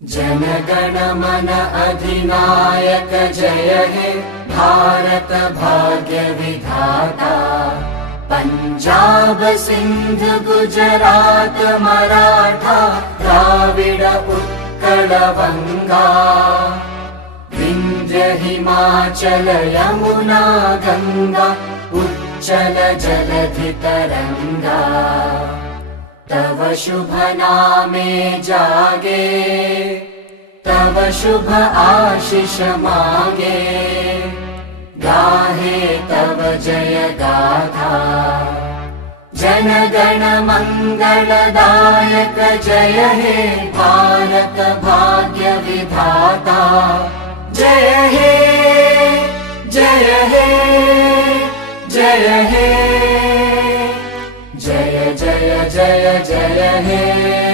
जन गण मन अधिनायक जय हे भारत भाग्य विधाता। पंजाब सिंध गुजरात मराठा द्राविड उत्कल बंगा। विंध्य हिमाचल यमुना गंगा उच्चल जलधि तरंगा। तव शुभ नामे जागे तव शुभ आशीष मांगे। गाहे तव जय गाथा जन गण मंगलदायक जय हे भारत भाग्य विधाता। जय हे जय हे जय हे जय जय जय जय हे।